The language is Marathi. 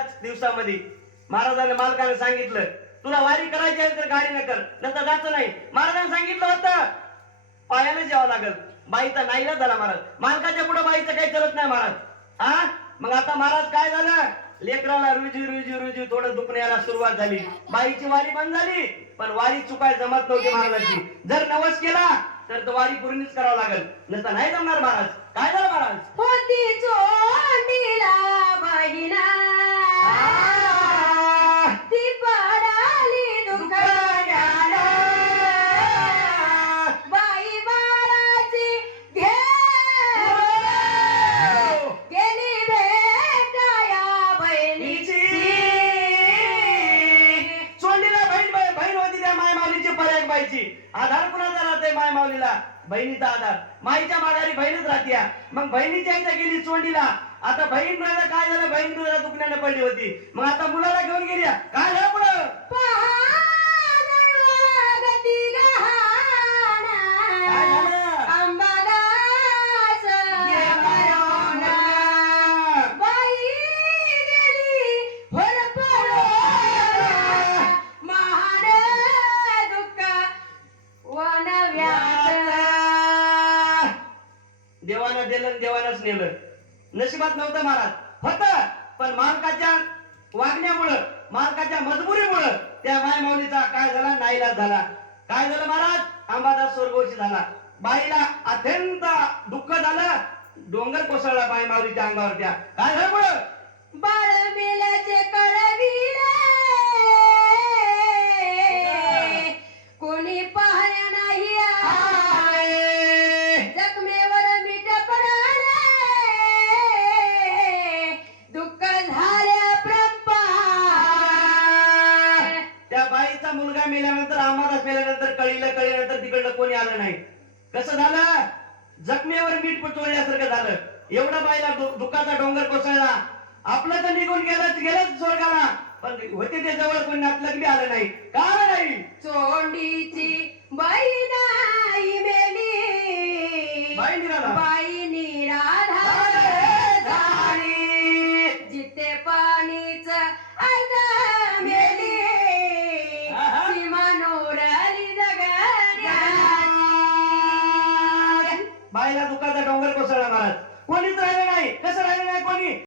त्याच दिवसामध्ये महाराजांना मालकाने सांगितलं तुला वारी करायची आहे तर गाडी न कर नंतर जायचं नाही. महाराजांनी सांगितलं होतं. पायाने जेवावं लागल. बाईचा नाहीला झाला महाराज. मालकाच्या पुढे बाईचं काही चलत नाही महाराज. हा मग आता महाराज काय झालं? लेकराला रुजी रुजी रुजी थोडं दुखण्याला सुरुवात झाली. बाईची वारी बंद झाली पण वारी चुकाय जमत नव्हती महाराजांची. जर नवस केला तर तो वारी पूर्णच करावं लागल. नसता नाही जमणार महाराज. काय झालं महाराज? करायची. आधार कुणाचा राहते माय माऊलीला? बहिणीचा आधार. माईच्या माघारी बहीणच राहते मग बहिणीच्या इथं गेली चोंडीला. आता बहीण मुलाला काय झालं? बहीण जरा दुखण्याने पडली होती. मग आता मुलाला घेऊन गेली. काय झालं पुढं? नेलं देवानच नेलं. नशिबात नव्हतं महाराज. होत पण मालकाच्या वागण्यामुळं मालकाच्या मजबुरीमुळं त्या मायमाऊलीचा काय झाला? नाईलाज झाला. काय झालं महाराज? अंबादास स्वर्गोशी झाला. बाईला अत्यंत दुःख झालं. डोंगर कोसळला माय माऊलीच्या अंगावर त्या काय झालं त्या मुलगा मेल्यानंतर आम्हाला मेल्यानंतर कळीला कळीनंतर तिकडलं कोणी आलं नाही. कसं झालं? जखमेवर मीठ चोळल्यासारखं झालं. एवढं बाईला दुःखाचा डोंगर कोसळला. आपलं तर निघून गेलं गेलंच स्वर्गाला. पण होते ते जवळ कोणी आपलं बी आलं नाही. का नाही? चोंडीची बाई बाईला दुकानचा डोंगर कोसळला महाराज. कोणीच राहिलं नाही. कसं राहिलं नाही कोणी?